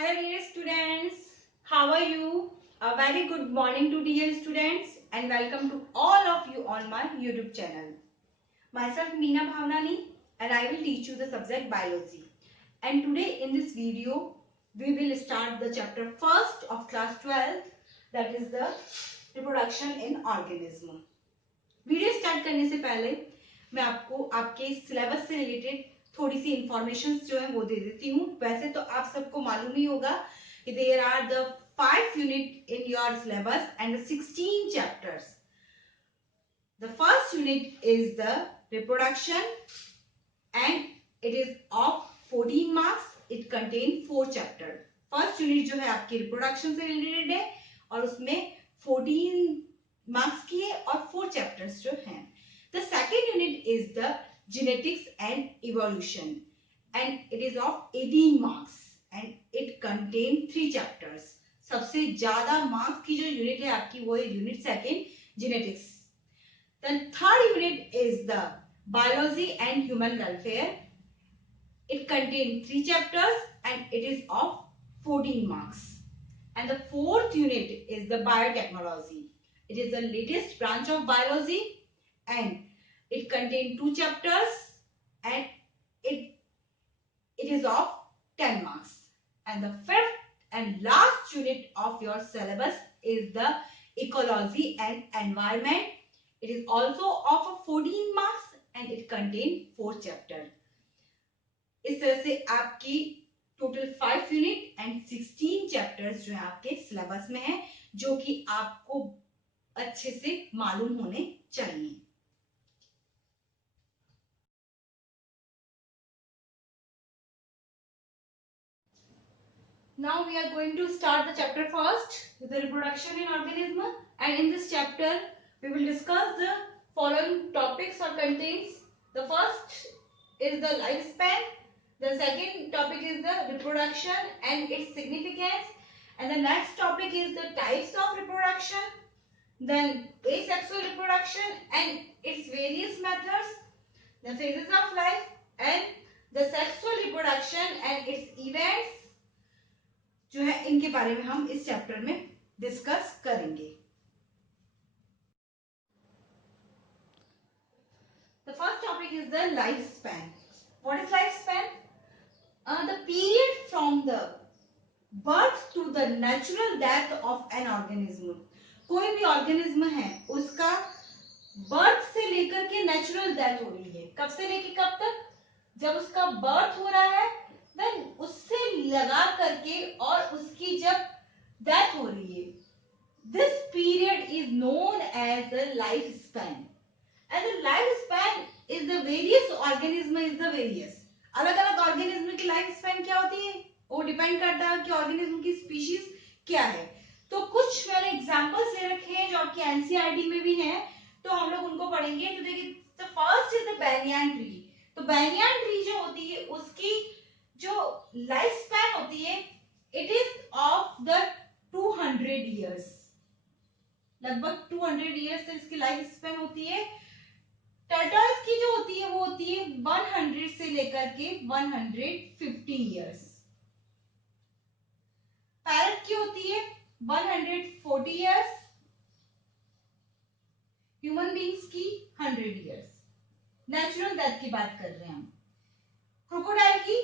Hello dear students, how are you? A very good morning to dear students and welcome to all of you on my YouTube channel. Myself Meena and I will teach you the subject biology. And today in this video we will start the chapter first of class 12, that is the reproduction in organism. Video start करने से पहले मैं आपको आपके syllabus से related थोड़ी सी information जो है वो दे देती हूँ। वैसे तो आप सबको मालूम ही होगा कि there are the 5 unit in your syllabus and 16 chapters. The first unit is the reproduction and it is of 14 marks. It contain 4 chapter. First unit जो है आपकी रिप्रोडक्शन से रिलेटेड है और उसमें 14 मार्क्स की है और 4 चैप्टर्स जो हैं। The second unit is the genetics and evolution and it is of 18 marks and it contain 3 chapters. सबसे ज्यादा मार्क्स की जो यूनिट है आपकी वो है unit second genetics. Then third unit is the biology and human welfare. It contains 3 chapters and it is of 14 marks. And the fourth unit is the biotechnology. It is the latest branch of biology and it contains 2 chapters and it is of 10 marks. And the fifth and last unit of your syllabus is the ecology and environment. It is also of 14 marks and it contains 4 chapters. इस तरह से आपकी total 5 unit and 16 chapters जो है आपके syllabus में है, जो कि आपको अच्छे से मालूम होने चाहिए। Now we are going to start the chapter first, the reproduction in organism, and in this chapter we will discuss the following topics or contents. The first is the lifespan, the second topic is the reproduction and its significance, and the next topic is the types of reproduction, then asexual reproduction and its various methods, the phases of life, and the sexual reproduction and its events जो है इनके बारे में हम इस chapter में discuss करेंगे। The first topic is the lifespan. What is lifespan? The period from the birth to the natural death of an organism. कोई भी ऑर्गेनिज्म है उसका बर्थ से लेकर के नेचुरल डेथ हो रही है। कब से लेकर कब तक? जब उसका बर्थ हो रहा है देन उससे लगा करके और उसकी जब डेथ हो रही है, this period is known as the life span. And the life span is the various organism is the various. अलग अलग ऑर्गेनिज्म की लाइफ स्पैन क्या होती है वो डिपेंड करता है कि ऑर्गेनिज्म की स्पीशीज क्या है। तो कुछ मैंने एग्जांपल्स ले रखे हैं जो आपकी एनसीईआरटी में भी हैं, तो हम लोग उनको पढ़ेंगे। तो देखिए, the first is the banyan tree. तो बैनियान ट्री जो होती है उसकी जो लाइफ स्पैन होती है it is of the 200 years. लगभग 200 ईयर्स से इसकी लाइफ स्पैन होती है। टर्टल्स की जो होती है वो होती है 100 से लेकर के 150 ईयर्स। पैरट की होती है 140 ईयर्स। ह्यूमन बींग्स की 100 ईयर्स। नेचुरल डेथ की बात कर रहे हैं हम। क्रोकोडाइल की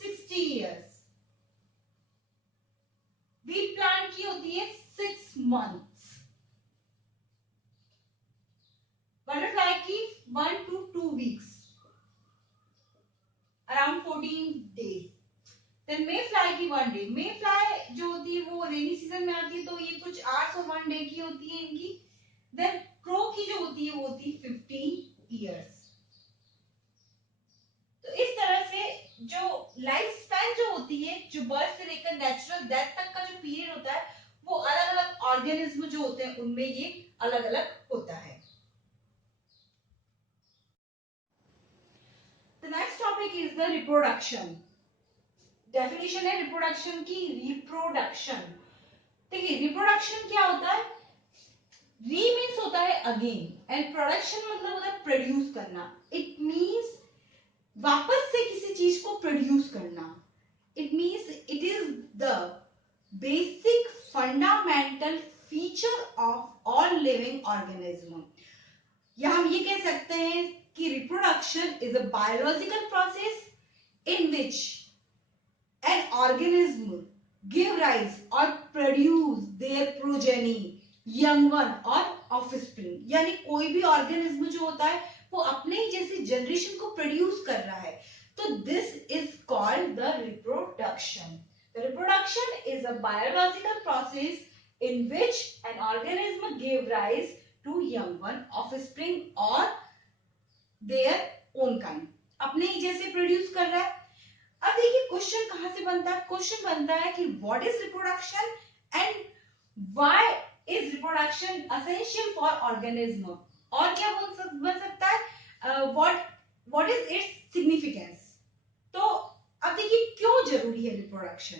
60 years. Wheat plant की होती है 6 months. Butterfly की 1 to 2 weeks, around 14 days. Then mayfly की 1 day. Mayfly जो होती है वो रेनी सीजन में आती है तो ये कुछ आवर्स और 1 day की होती है इनकी। Then crow की जो होती है वो होती है 15 years. तो इस तरह से जो लाइफ स्पैन जो होती है, जो बर्थ से लेकर नेचुरल डेथ तक का जो पीरियड होता है वो अलग अलग ऑर्गेनिज्म जो होते हैं उनमें ये अलग अलग होता है। The next topic is the reproduction. Definition है रिप्रोडक्शन की, रिप्रोडक्शन। देखिए रिप्रोडक्शन क्या होता है? री मीन्स होता है अगेन एंड प्रोडक्शन मतलब होता है प्रोड्यूस करना। इट मीन्स वापस से किसी चीज को प्रोड्यूस करना। It means it is the basic fundamental feature of all living organism. या हम ये कह सकते हैं कि reproduction is a biological process in which an organism give rise or produce their progeny, young one or offspring. यानी कोई भी organism जो होता है वो अपने ही जैसी generation को produce कर रहा है. तो this is called the reproduction. The reproduction is a biological process in which an organism give rise to young one, offspring or their own kind. अपने ही जैसे produce कर रहा है. अब देखिए क्वेश्चन कहां से बनता है. क्वेश्चन बनता है कि what is reproduction and why is reproduction essential for organism. और क्या बन सकता है व्हाट इज इट्स सिग्निफिकेंस. तो अब देखिए क्यों जरूरी है रिप्रोडक्शन.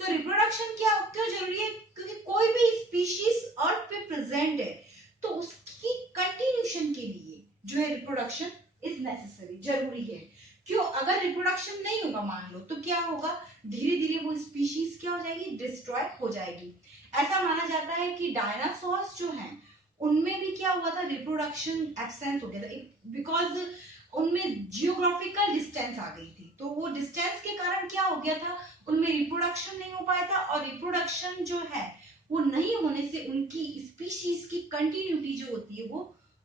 तो रिप्रोडक्शन क्यों जरूरी है, क्योंकि कोई भी स्पीशीज अर्थ पे प्रेजेंट है तो उसकी कंटिन्यूशन के लिए जो है रिप्रोडक्शन इज नेसेसरी, जरूरी है. क्यों, अगर रिप्रोडक्शन नहीं होगा मान लो तो क्या होगा, धीरे धीरे वो स्पीशीज क्या हो जाएगी, डिस्ट्रॉय हो जाएगी. ऐसा माना जाता है कि डायनासोर्स जो हैं उनमें भी क्या हुआ था, रिप्रोडक्शन एब्सेंस हो गया था बिकॉज उनमें जियोग्राफिकल डिस्टेंस आ गई थी. तो वो डिस्टेंस के कारण क्या हो गया था, उनमें रिप्रोडक्शन नहीं हो पाया था और रिप्रोडक्शन जो है वो नहीं होने से उनकी स्पीशीज की कंटिन्यूटी जो होती है वो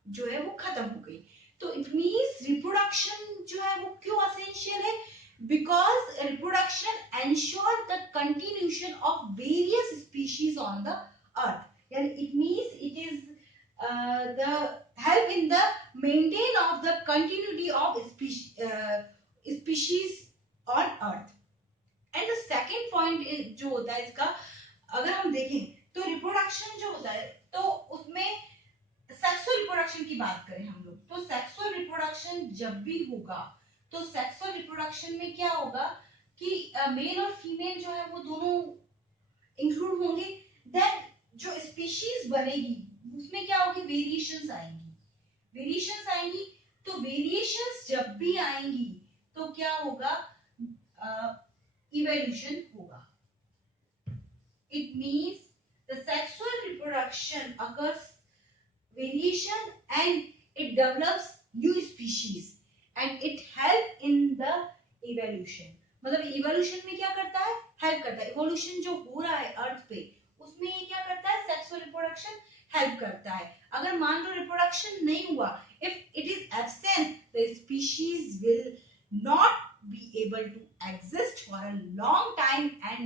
जो है वो खत्म हो गई. तो इट मीन्स रिप्रोडक्शन जो है वो क्यों असेंशियल है, because reproduction ensure the continuation of various species on the earth. यानी it means it is the help in the maintain of the continuity of species on earth. And the second point जो होता है इसका, अगर हम देखें तो reproduction जो होता है तो उसमें सेक्सुअल रिप्रोडक्शन की बात करें हम लोग, तो सेक्सुअल रिप्रोडक्शन जब भी होगा तो सेक्सुअल रिप्रोडक्शन में क्या होगा कि मेल और फीमेल जो है वो दोनों इंक्लूड होंगे. देन जो स्पीशीज बनेगी उसमें क्या होगी, वेरिएशंस आएंगी. वेरिएशंस आएंगी तो वेरिएशंस जब भी आएंगी तो क्या होगा, इवोल्यूशन होगा. It means the sexual reproduction occurs variation and it develops new species and it help in the evolution. मतलब evolution में क्या करता है, हेल्प करता है. evolution जो हो रहा है अर्थ पे उसमें ये क्या करता है, सेक्सुअल रिप्रोडक्शन हेल्प करता है. अगर मान लो रिप्रोडक्शन नहीं हुआ, if it is absent the species will not be able to exist for a long time and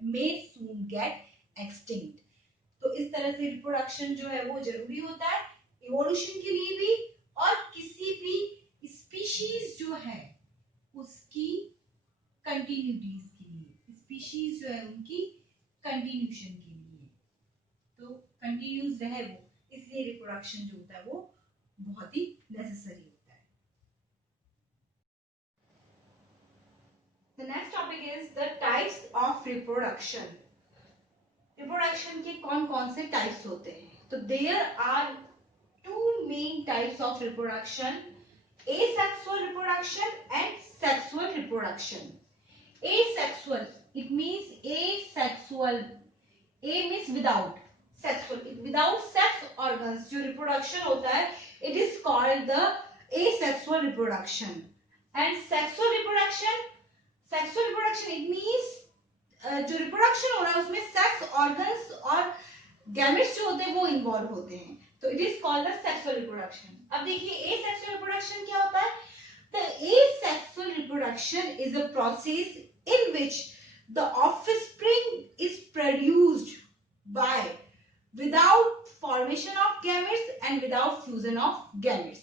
may soon get extinct. तो इस तरह से रिप्रोडक्शन जो है वो जरूरी होता है इवोल्यूशन के लिए भी और किसी भी स्पीशीज जो है उसकी कंटिन्यूटीज के लिए, स्पीशीज जो है उनकी कंटिन्यूशन के लिए. तो कंटिन्यूस रहे वो, इसलिए रिप्रोडक्शन जो होता है वो बहुत ही नेसेसरी होता है. The next topic is the types of reproduction. Reproduction के कौन कौन से टाइप्स होते हैं, तो there are two main types of reproduction, asexual reproduction and sexual reproduction. Asexual, it means asexual, a means without, sexual without sex organs जो reproduction होता है it is called the asexual reproduction. And sexual reproduction it means जो reproduction हो रहा है उसमें sex organs और gametes जो होते हैं वो इन्वॉल्व होते हैं, तो it is called the sexual reproduction. अब देखिए एसेक्सुअल रिप्रोडक्शन क्या होता है. The asexual reproduction is a process in which the offspring is produced by without formation of gametes and without fusion of gametes.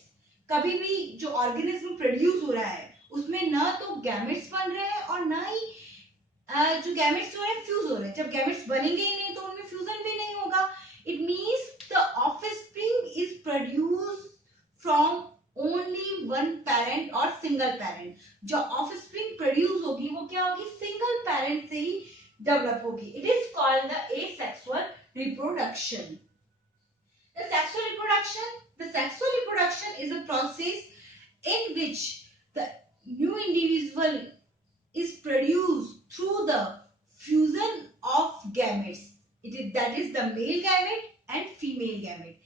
कभी भी जो ऑर्गेनिज्म प्रोड्यूस हो रहा है उसमें न तो गैमेट्स बन रहे हैं और न ही जो गैमेट्स जो है फ्यूज हो रहे हैं. जब गैमेट्स बनेंगे ही नहीं तो उनमें फ्यूजन भी नहीं होगा. It means the offspring is produced from only one parent और सिंगल पेरेंट. जो ऑफस्प्रिंग प्रोड्यूस होगी वो क्या होगी, सिंगल पेरेंट से ही डेवलप होगी. It is called the asexual reproduction. The sexual reproduction is a process in which the new individual is produced through the fusion of gametes. That is the male gamete and female gamete.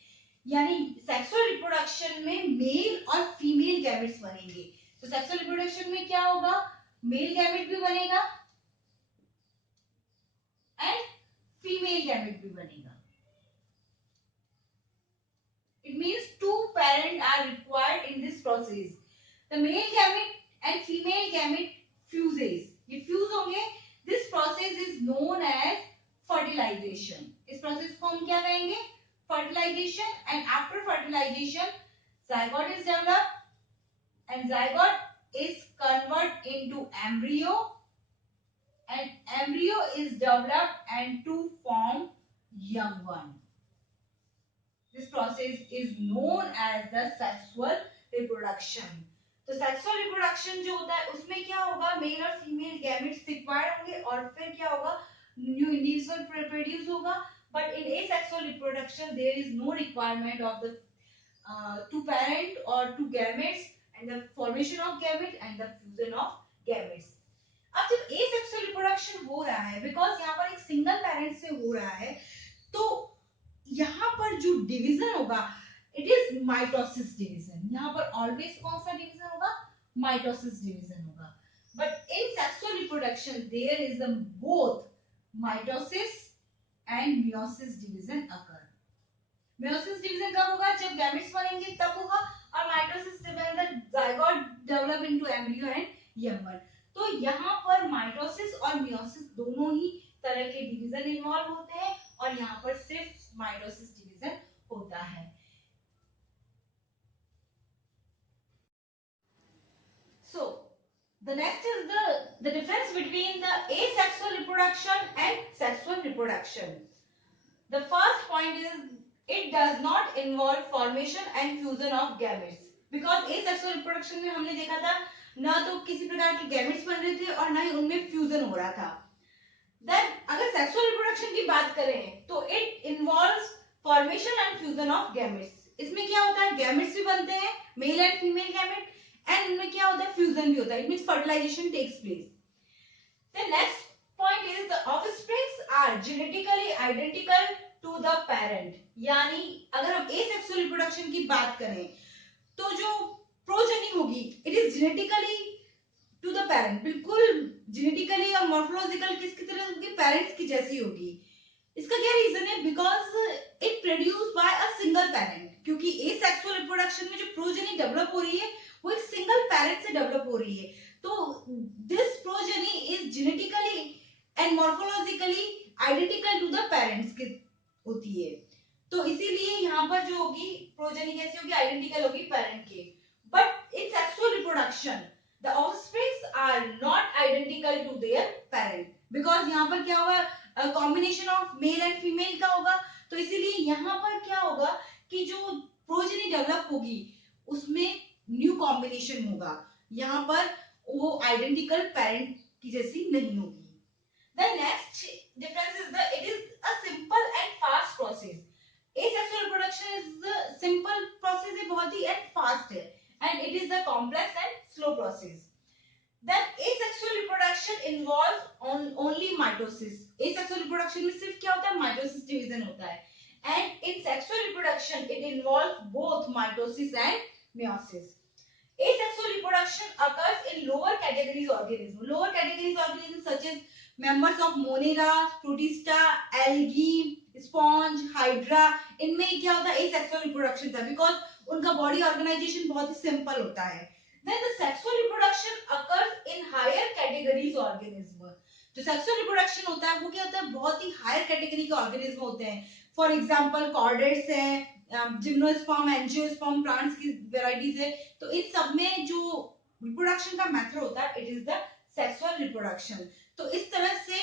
यानी sexual reproduction में mail और female gametes बनेंगे. तो sexual reproduction में क्या होगा, male gamete भी बनेगा एंड फीमेल गैमेट भी बनेगा. It means two parents are required in this process. The male gamete and female gamete fuses. ये fuse होंगे. This process is known as fertilization. इस process को हम क्या कहेंगे? Fertilization. And after fertilization, zygote is developed and zygote is converted into embryo and embryo is developed and to form young one. This process is known as the sexual reproduction. तो sexual reproduction जो होता है उसमें क्या होगा, mail और female gametes required होंगे और फिर क्या होगा, न्यू इंडिविजुअल प्रोड्यूस होगा. But in asexual reproduction there is no requirement of the two parent or two gametes and the formation of gametes and the fusion of gametes. अब जब asexual reproduction हो रहा है, बिकॉज यहाँ पर एक single parent से हो रहा है, तो यहाँ पर जो डिवीजन होगा इट इज माइटोसिस डिवीजन. यहाँ पर ऑलवेज कौन सा डिवीजन होगा, माइटोसिस डिवीजन होगा. But in sexual reproduction there is the both mitosis and meiosis division occur. Meiosis division कब होगा, जब गैमेट्स बनेंगे तब होगा, और माइटोसिस जब zygote develop into embryo and young one. तो यहाँ पर माइटोसिस और मियोसिस दोनों ही तरह के डिवीजन इन्वॉल्व होते हैं और यहाँ पर सिर्फ माइटोसिस डिवीजन होता है. So the next is the difference between the asexual reproduction and sexual reproduction. The first point is it does not involve formation and fusion of gametes, because asexual reproduction में हमने देखा था ना तो किसी प्रकार के gametes बन रहे थे और ना ही उनमें fusion हो रहा था. Then अगर sexual reproduction की बात करें तो it involves formation and fusion of gametes. इसमें क्या होता है, gametes भी बनते हैं, male and female gamete, and उनमें क्या होता है, fusion भी होता है. It means fertilization takes place. The next point is the offsprings are genetically identical to the parent. यानी अगर हम asexual reproduction की बात करें तो जो progeny होगी it is genetically to the parent, बिल्कुल जेनेटिकली और मॉर्फोलॉजिकल किसकी तरह होगी, पेरेंट्स की जैसी होगी. इसका क्या रीजन है, because it produce by a single parent. क्योंकि एसेक्सुअल रिप्रोडक्शन में जो प्रोजेनी डेवलप हो रही है वो एक सिंगल पेरेंट से डेवलप हो रही है. तो this progeny is genetically and morphologically identical to the parents की होती है. तो इसीलिए यहाँ पर जो होगी प्रोजेनी कैसी होगी, आइडेंटिकल होगी पेरेंट के. But in sexual reproduction the offsprings are not identical to their parent, because यहाँ पर क्या होगा, combination of male and female का होगा. तो इसीलिए यहाँ पर क्या होगा कि जो progeny develop होगी उसमें न्यू कॉम्बिनेशन होगा, यहाँ पर वो आइडेंटिकल पेरेंट की जैसी नहीं होगी. The next difference is it is a simple and fast process. Asexual reproduction is the simple process है, बहुत ही and fast है, and it is the complex and slow process. Then asexual reproduction involves only mitosis. Asexual reproduction में सिर्फ क्या होता है, mitosis division होता है. And in sexual reproduction it involves both mitosis and meiosis. Asexual reproduction occurs in lower categories organisms. Lower categories organisms such as members of Monera, Protista, algae, sponge, hydra. इनमें क्या होता है, asexual reproduction था, because उनका body organization बहुत ही simple होता है. Then the sexual reproduction occurs in higher categories organism. जो sexual reproduction होता है वो क्या होता है, बहुत ही higher category के organism होते हैं. For example, chordates है, जिम्नोस्पर्म, एंजियोस्पर्म प्लांट्स की वेराइटीज है. तो इन सब में जो रिप्रोडक्शन का मेथड होता है it is the sexual reproduction. तो इस तरह से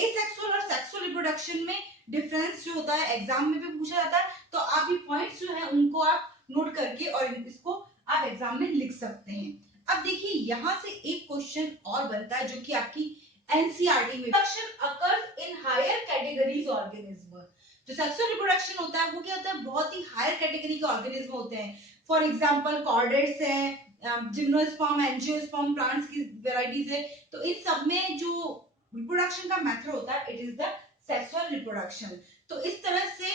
एसेक्सुअल और सेक्सुअल रिप्रोडक्शन में डिफरेंस जो होता है एग्जाम में भी पूछा जाता है. तो आप ये पॉइंट्स जो है उनको आप नोट करके और इसको आप एग्जाम में लिख सकते हैं. अब देखिए यहाँ से एक क्वेश्चन और बनता है जो कि आपकी एनसीईआरटी में, reproduction occurs in higher categories organism. जो सेक्सुअल रिप्रोडक्शन होता है वो क्या होता है, बहुत ही हायर कैटेगरी के ऑर्गेनिज्म होते हैं. फॉर एग्जांपल कॉर्डेट्स हैं, जिम्नोस्पर्म, एंजियोस्पर्म प्लांट्स की वेराइटीज है। तो इन सब में जो रिप्रोडक्शन का मेथड होता है it is the sexual reproduction. तो इस तरह से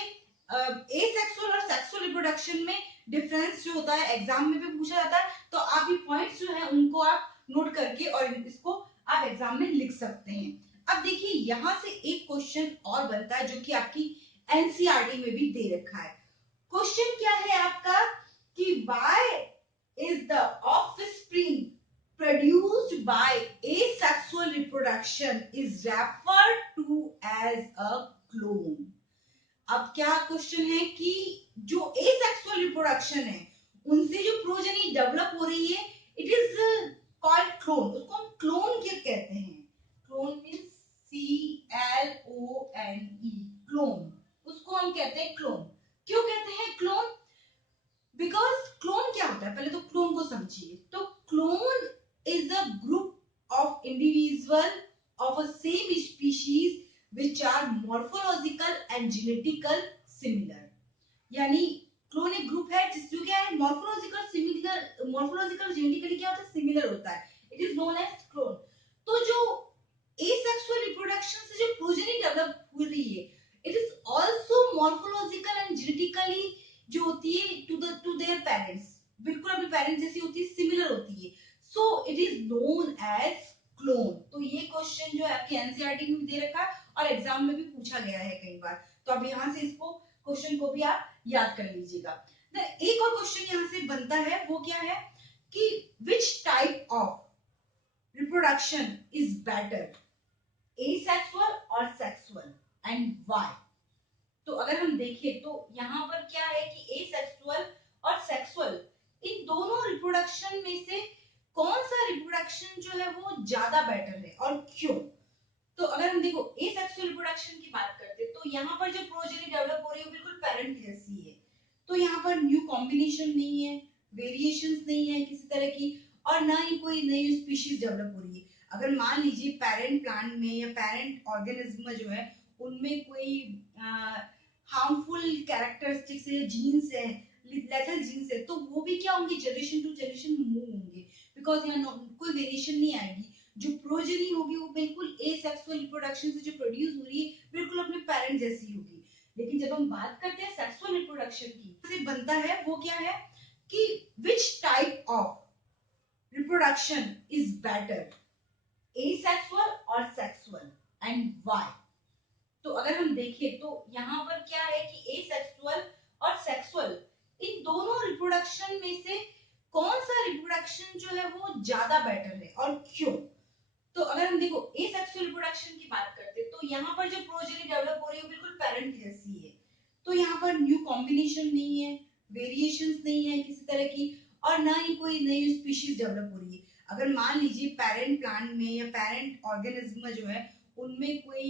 एसेक्सुअल और सेक्सुअल रिप्रोडक्शन में डिफरेंस जो होता है एग्जाम में भी पूछा जाता है। तो आप ये पॉइंट्स जो है उनको आप नोट करके और इसको आप एग्जाम में लिख सकते हैं। अब देखिए यहां से एक क्वेश्चन और बनता है जो कि आपकी एनसीईआरटी में भी दे रखा है। क्वेश्चन क्या है आपका कि why is the offspring produced by asexual reproduction is referred to as a clone। अब क्या क्वेश्चन है कि जो एसेक्सुअल रिप्रोडक्शन है उनसे जो प्रोजेनी डेवलप हो रही है इट इज कॉल्ड क्लोन। उसको हम क्लोन क्या कहते हैं? Clone means CLONE, clone. उसको हम कहते हैं क्लोन। क्यों कहते हैं क्लोन? बिकॉज क्लोन क्या होता है पहले तो क्लोन को समझिए। तो clone is a group of individual of a same species which are morphological and genetical similar। यानी क्लोन एक ग्रुप है जिसमें क्या है मॉर्फोलॉजिकल सिमिलर, मॉर्फोलॉजिकल जेनेटिकली क्या होता है सिमिलर होता है, it is known as clone. तो जो एसेक्सुअल रिप्रोडक्शन से जो प्रोजेनी डेवलप हो रही है it is also morphological and genetically जो होती है टू देयर पेरेंट्स, बिल्कुल अपने पेरेंट्स जैसी होती है, सिमिलर होती है। So it is known as clone. तो ये क्वेश्चन जो है आपके एनसीईआरटी में भी दे रखा है और एग्जाम में भी पूछा गया है कई बार। तो अब यहाँ से इसको क्वेश्चन को भी आप याद कर लीजिएगा। एक और क्वेश्चन यहाँ से बनता है वो क्या है कि which type of reproduction is better, asexual और सेक्सुअल, एंड व्हाई। तो अगर हम देखें तो यहाँ पर क्या है कि एसेक्सुअल और सेक्सुअल इन दोनों रिप्रोडक्शन में से कौन सा रिप्रोडक्शन जो है वो ज्यादा बेटर है और क्यों। तो अगर हम देखो एसेक्सुअल रिप्रोडक्शन की बात करते हैं तो यहाँ पर जो प्रोजेनी डेवलप हो रही है बिल्कुल पेरेंट जैसी है। तो यहाँ पर न्यू कॉम्बिनेशन नहीं है, वेरिएशंस नहीं है किसी तरह की, और ना ही कोई नई स्पीशीज डेवलप हो रही है। अगर मान लीजिए पेरेंट प्लांट में या पेरेंट ऑर्गेनिज्म में जो है उनमें कोई हार्मफुल कैरेक्टरिस्टिक्स है, जीन्स है, लेथल जीन्स है, तो वो भी क्या होंगे जनरेशन टू जनरेशन मूव होंगे। बिकॉज यहाँ कोई वेरिएशन नहीं आएगी, जो प्रोजेनी होगी वो बिल्कुल एसेक्सुअल रिप्रोडक्शन से जो प्रोड्यूस हो रही है बिल्कुल अपने पेरेंट जैसी होगी। लेकिन जब हम बात करते हैं सेक्सुअल रिप्रोडक्शन की से बनता है वो क्या है कि which type of reproduction is better, asexual और सेक्सुअल, एंड व्हाई। तो अगर हम देखें तो यहाँ पर क्या है कि एसेक्सुअल और सेक्सुअल इन दोनों रिप्रोडक्शन में से कौन सा रिप्रोडक्शन जो है वो ज्यादा बेटर है और क्यों। तो अगर हम देखो एसेक्सुअल रिप्रोडक्शन की बात करते हैं तो यहाँ पर जो प्रोजेनी डेवलप हो रही है बिल्कुल पेरेंट जैसी है। तो यहाँ पर न्यू कॉम्बिनेशन नहीं है, वेरिएशंस नहीं है किसी तरह की, और ना ही कोई नई स्पीशीज डेवलप हो रही है। अगर मान लीजिए पेरेंट प्लांट में या पेरेंट ऑर्गेनिज्म में जो है उनमें कोई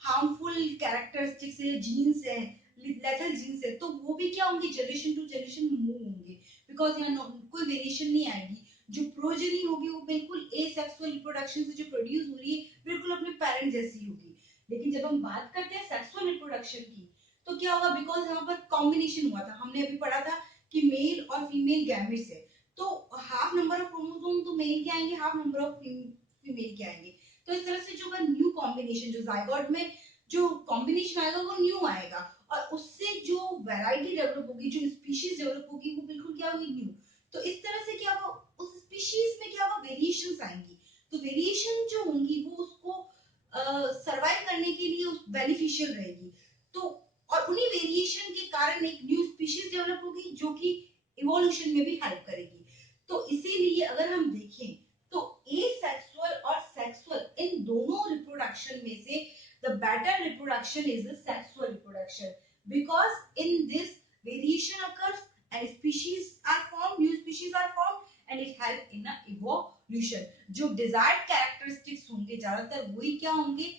हार्मफुल कैरेक्टरिस्टिक्स है, जीन्स है, लेथल जीन्स है, तो वो भी क्या होंगे जनरेशन टू जनरेशन मूव होंगे। बिकॉज यहाँ कोई वेरिएशन नहीं आएगी, जो प्रोजेनी होगी वो बिल्कुल एसेक्सुअल रिप्रोडक्शन से जो प्रोड्यूस हो रही है बिल्कुल अपने पेरेंट जैसी होगी। लेकिन जब हम बात करते हैं सेक्सुअल रिप्रोडक्शन की तो क्या होगा, बिकॉज यहाँ पर कॉम्बिनेशन हुआ था, हमने अभी पढ़ा था कि मेल और फीमेल गैमेट्स है, तो हाफ नंबर ऑफ क्रोमोसोम तो मेल के आएंगे, हाफ नंबर ऑफ फीमेल के आएंगे। तो इस तरह से जो न्यू कॉम्बिनेशन जो जायगोट में जो कॉम्बिनेशन आएगा वो न्यू आएगा, और उससे जो वैरायटी डेवलप होगी, जो स्पीशीज डेवलप होगी वो बिल्कुल क्या होगी न्यू। तो इस तरह से क्या होगा उस स्पीशीज में क्या होगा वेरिएशंस आएंगी। तो वेरिएशन जो होंगी वो उसको सरवाइव करने के लिए बेनिफिशियल रहेगी। तो और उन्हीं वेरिएशन के कारण एक न्यू स्पीशीज डेवलप होगी जो कि इवोल्यूशन में भी हेल्प करेगी। तो इसीलिए अगर हम देखें तो एसेक्सुअल और सेक्सुअल इन दोनों रिप्रोडक्शन में से the better reproduction is the sexual reproduction, because in this variation occurs and species are formed, new species are formed and it help in a evolution। जो desired characteristics होंगे ज्यादातर वही क्या होंगे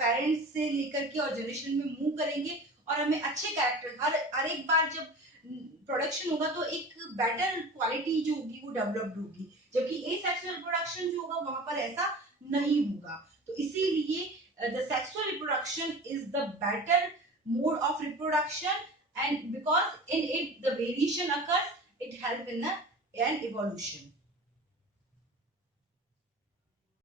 पेरेंट्स से लेकर के और जनरेशन में मूव करेंगे, और हमें अच्छे कैरेक्टर हर एक बार जब प्रोडक्शन होगा तो एक बेटर क्वालिटी जो होगी वो डेवलप्ड होगी, जबकि एसेक्सुअल रिप्रोडक्शन जो होगा वहां पर ऐसा नहीं होगा। तो इसीलिए the sexual reproduction is the better mode of reproduction, and because in it the variation occurs it help in the and evolution.